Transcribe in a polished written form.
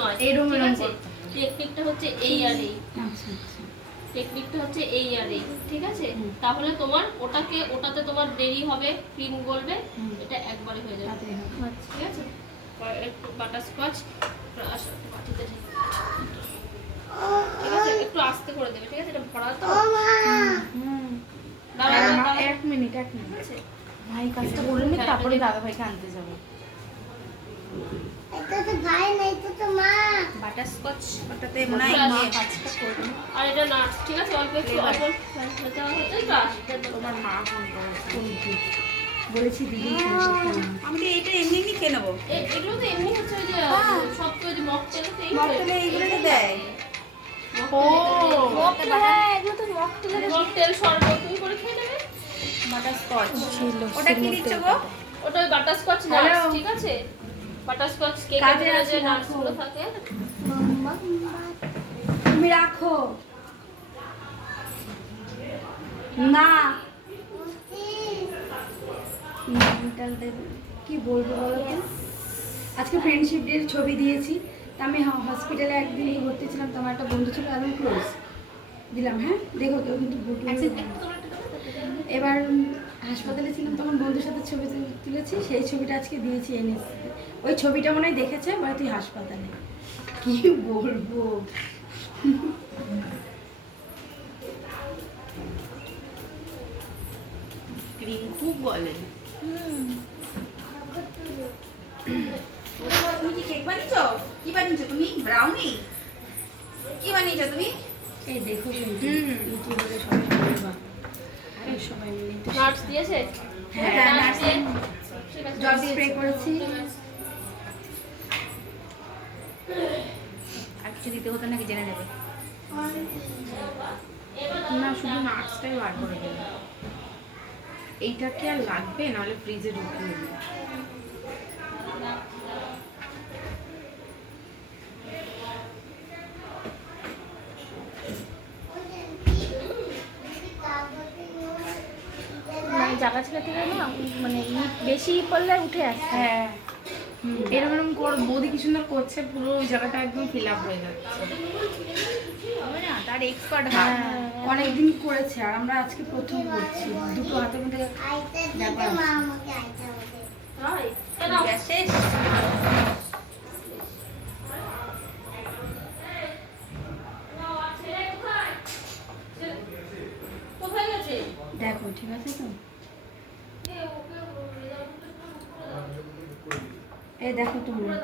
নয়, এরকম ঠিক এরকম আছে? টেকনিকটা হচ্ছে এই আর এই, আচ্ছা আচ্ছা। টেকনিকটা হচ্ছে এই আর এই, ঠিক আছে? তাহলে তোমার ওটাতে তোমার দেরি হবে, ক্রিম গলবে, এটা একবারে হয়ে যাবে। ঠিক আছে, একটু বাটারস্কচ বাটিতে ঠিক আছে, একটু আস্তে করে দেবে, ঠিক আছে? এটা ভরা তো। এক মিনিট ভাই কাজটা করে নি, তারপরে দাদা ভাইকে আনতে যাবো। এটা তো ভাই নাই, তো তো মা। বাটারস্কচ ওটাতে মনে হয় মা কাজটা করবে। আর এটা নাটস, ঠিক আছে? অল্প একটু অল্প হতে হতে তো আসবে। তোমার মা ফোন করেছে, বলেছি দিদি আমি তো এটা এমনি এমনি খেয়ে নেবো। এগুলো তো এমনি হচ্ছে ওই যে সব তো ওই যে মকটেলে এইগুলো তো দেয়। ও মকটেল, হ্যাঁ এগুলো তো মকটেল। মকটেল শরবত তুমি করে খেয়ে নেবে। বাটারস্কচ ওটা কি দিচ্ছ গো? ওটা ওই বাটারস্কচ নাটস, ঠিক আছে? বাটারস্কচ কেকের যে নাটস গুলো থাকে। তুমি রাখো না। কি বলবো বলো তো, আজকে ফ্রেন্ডশিপ ডের ছবি দিয়েছি। তা আমি হসপিটালে একদিন ভর্তি ছিলাম, তোমার একটা বন্ধু ছিল, একদম ক্লোজ দিলাম। হ্যাঁ দেখো কেউ কিন্তু এবার হাসপাতালে ছিলাম, তখন বন্ধুর সাথে ছবি তুলেছি, সেই ছবিটা আজকে দিয়েছি এনেছি। ওই ছবিটা মনে হয় দেখেছে, বলে তুই হাসপাতালে। কি বলবো, ক্রিম খুব বলে। তুমি কি কেক বানিয়েছো? কি বানিয়েছো তুমি? ব্রাউনি? কি বানিয়েছো তুমি? এই দেখো ইউটিউবে সবাই বলবা, আরে সবাই মিলে নাটস দিয়েছে? হ্যাঁ নাটস ঠিক আছে, জল স্প্রে করেছি। আর কিছু দিতে হতো নাকি জেনে নেবে না, শুধু নাটসটাই বার করে দেবে। এইটা কি আর লাগবে, নাহলে ফ্রিজে ঢুকিয়ে দেবে। মানে জায়গা ছেড়ে থেকে না, মানে বেশি পড়লে উঠে আসে। হ্যাঁ এরকম করে বৌদি কি সুন্দর করছে, পুরো ওই জায়গাটা একদম ফিল আপ হয়ে যাচ্ছে। হবে না, তার এক্সপার্ট হাত, অনেকদিন করেছে, আর আমরা আজকে প্রথম করছি। দুটো হাতের মধ্যে ব্যাপার আছে। কোথায় গেছে? দেখো ঠিক আছে তো, এই দেখো তোমরা।